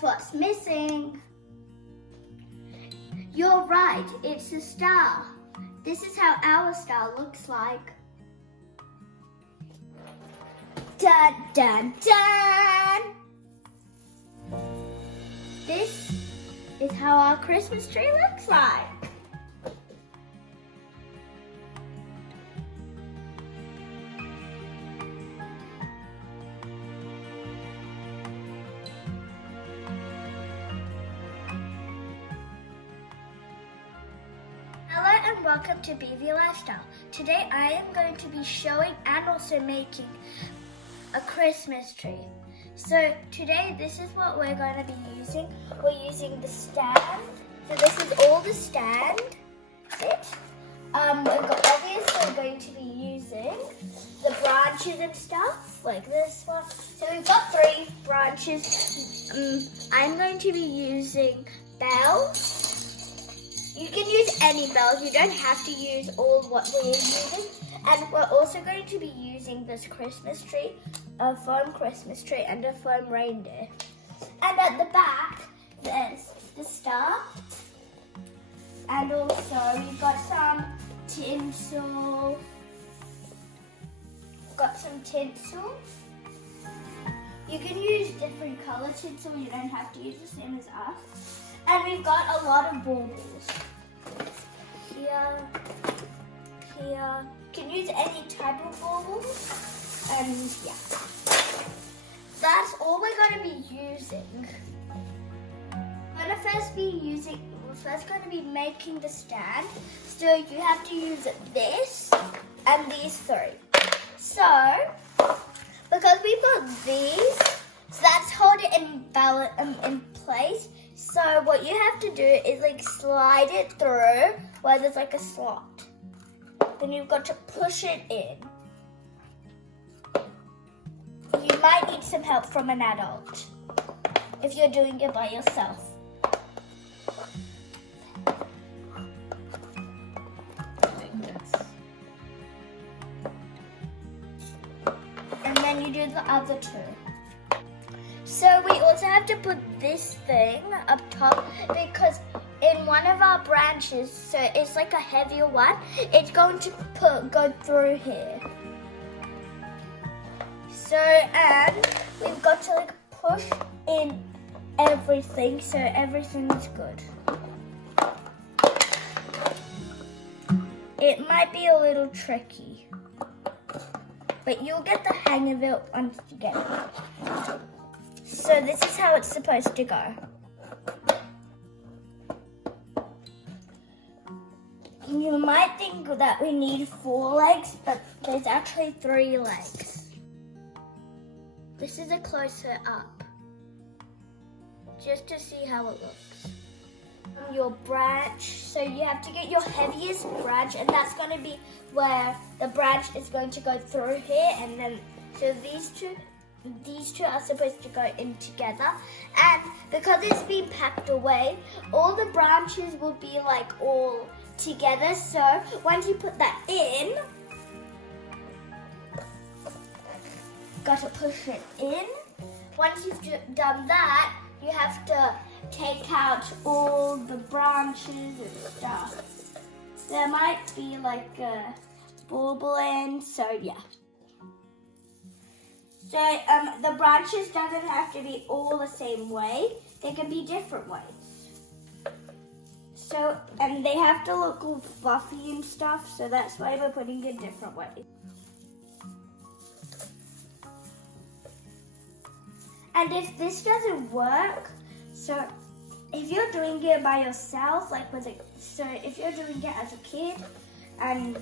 guess what's missing? You're right, it's a star. This is how our star looks like. Dun, dun, dun! This is how our Christmas tree looks like. Hello and welcome to BV Lifestyle. Today I am going to be showing and also making a Christmas tree. So today this is what we're going to be using. We're using the stand. So this is all the stand. We're obviously going to be using the branches and stuff like this one. So we've got 3 branches. I'm going to be using bells. You can use any bells, you don't have to use all what we're using. And we're also going to be using this Christmas tree, a foam Christmas tree and a foam reindeer. And at the back, there's the star. And also we've got some tinsel. You can use different color tinsel, you don't have to use the same as us. And we've got a lot of baubles. Here. You can use any type of baubles. And yeah. That's all we're going to be using. We're first going to be making the stand. So you have to use this and these 3. So, because we've got these, so that's hold it in place. So what you have to do is like slide it through where there's like a slot. Then you've got to push it in. You might need some help from an adult if you're doing it by yourself. And then you do the other 2. So we also have to put this thing up top because in one of our branches, so it's like a heavier one, it's going to go through here. So, and we've got to like push in everything so everything's good. It might be a little tricky, but you'll get the hang of it once you get it. So this is how it's supposed to go. You might think that we need 4 legs, but there's actually 3 legs. This is a closer up, just to see how it looks. Your branch, so you have to get your heaviest branch, and that's going to be where the branch is going to go through here, and then, so these two are supposed to go in together. And because it's been packed away, all the branches will be like all together. So once you put that in, got to push it in. Once you've done that, you have to take out all the branches and stuff. There might be like a bauble in, so yeah. So the branches doesn't have to be all the same way. They can be different ways. So, and they have to look all fluffy and stuff, so that's why we're putting it different ways. And if this doesn't work, so if you're doing it by yourself, like so if you're doing it as a kid, and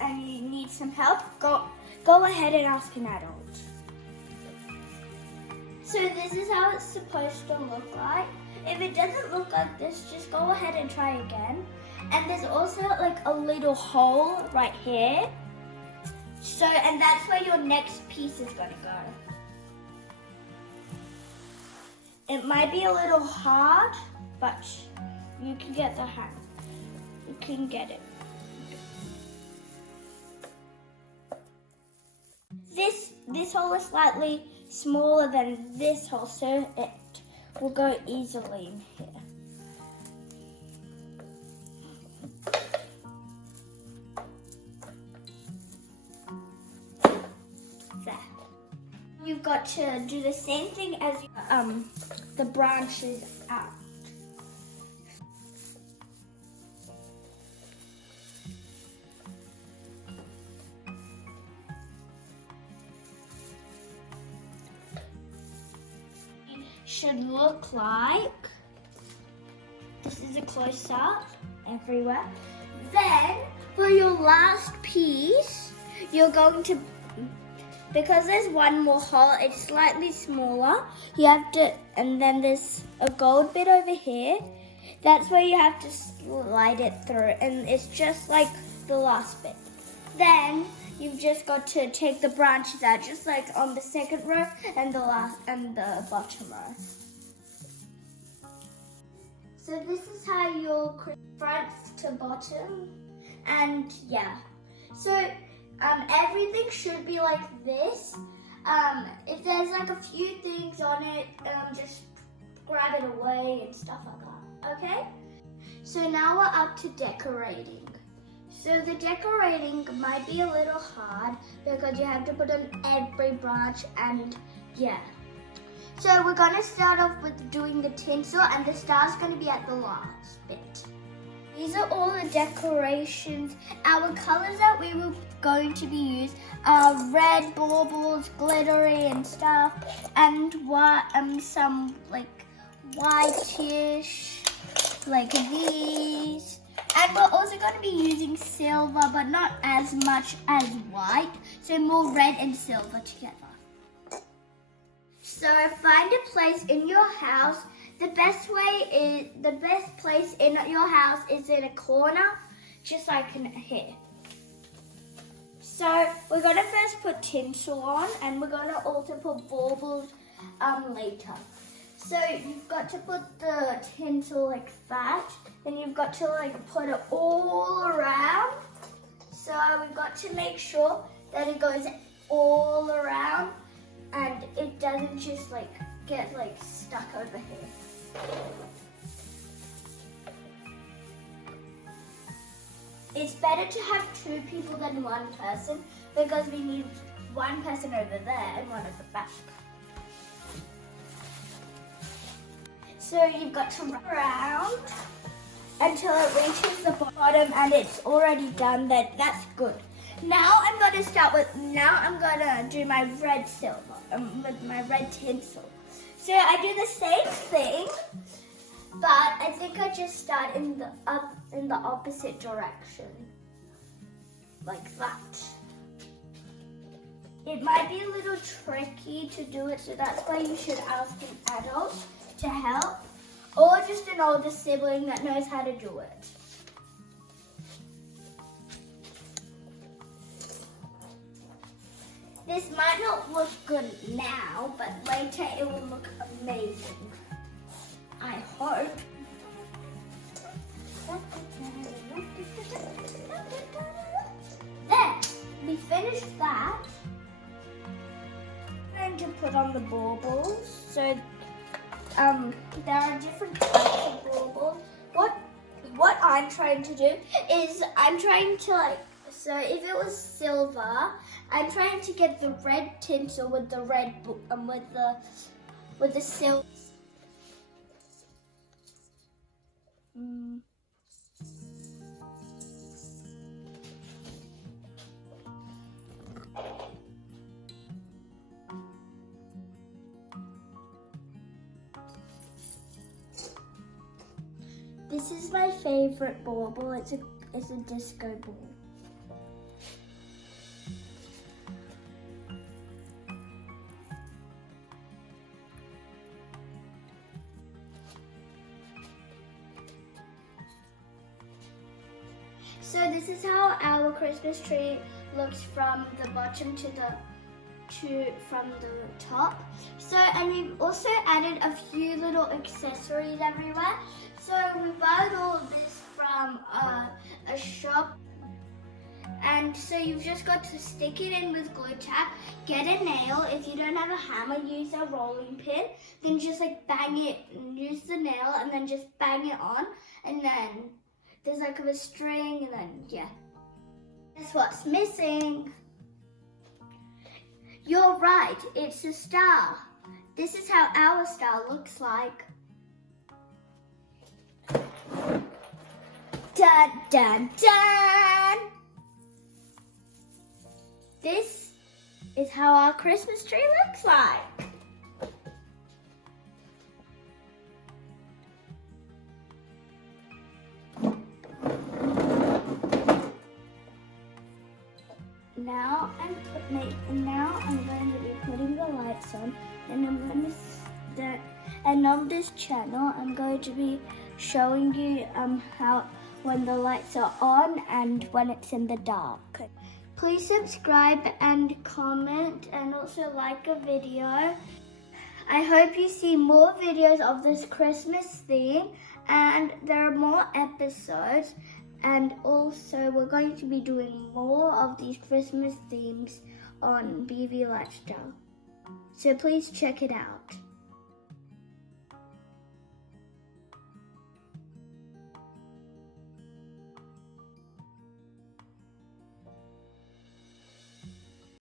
and you need some help, go ahead and ask an adult. So this is how it's supposed to look like. If it doesn't look like this, just go ahead and try again. And there's also like a little hole right here. So, and that's where your next piece is gonna go. It might be a little hard, but you can get the hang. You can get it. This hole is slightly smaller than this hole, so it will go easily in here. There. You've got to do the same thing as the branches out. Should look like this is a close-up everywhere. Then for your last piece, you're going to, because there's one more hole, it's slightly smaller, you have to, and then there's a gold bit over here, that's where you have to slide it through, and it's just like the last bit. Then you've just got to take the branches out, just like on the second row and the bottom row. So this is how you'll create front to bottom, and yeah. So everything should be like this. If there's like a few things on it, just grab it away and stuff like that. Okay. So now we're up to decorating. So the decorating might be a little hard because you have to put on every branch and yeah. So we're going to start off with doing the tinsel, and the star's going to be at the last bit. These are all the decorations. Our colors that we were going to be used are red, baubles, glittery and stuff, and some like whitish, like these. And we're also going to be using silver, but not as much as white, so more red and silver together. So find a place in your house. The best place in your house is in a corner, just like in here. So we're going to first put tinsel on, and we're going to also put baubles later. So you've got to put the tinsel like that, then you've got to like put it all around. So we've got to make sure that it goes all around and it doesn't just like get like stuck over here. It's better to have two people than one person because we need one person over there and one at the back. So you've got to run around until it reaches the bottom and it's already done. That's good. Now I'm going to do my red silver with my red tinsel. So I do the same thing, but I think I just start in the opposite direction, like that. It might be a little tricky to do it, so that's why you should ask an adult to help, or just an older sibling that knows how to do it. This might not look good now, but later it will look amazing. I hope. There, we finished that. I'm going to put on the baubles. So there are different types of baubles. What I'm trying to do is I'm trying to so if it was silver, I'm trying to get the red tinsel with the red with the silver. This is my favorite bauble. It's a disco ball. So this is how our Christmas tree looks from the bottom from the top. So, and we've also added a few little accessories everywhere. So we bought all of this from a shop, and And so you've just got to stick it in with glue tack, get a nail. If you don't have a hammer, use a rolling pin. Then just like bang it, use the nail and then just bang it on. And then there's like a string and then, yeah. Guess what's missing? You're right, it's a star. This is how our star looks like. Dun, dun, dun! This is how our Christmas tree looks like. Now I'm going to be putting the lights on, and on this channel I'm going to be showing you how when the lights are on and when it's in the dark. Please subscribe and comment and also like a video. I hope you see more videos of this Christmas theme, and there are more episodes, and also we're going to be doing more of these Christmas themes on BV Lifestyle. So please check it out.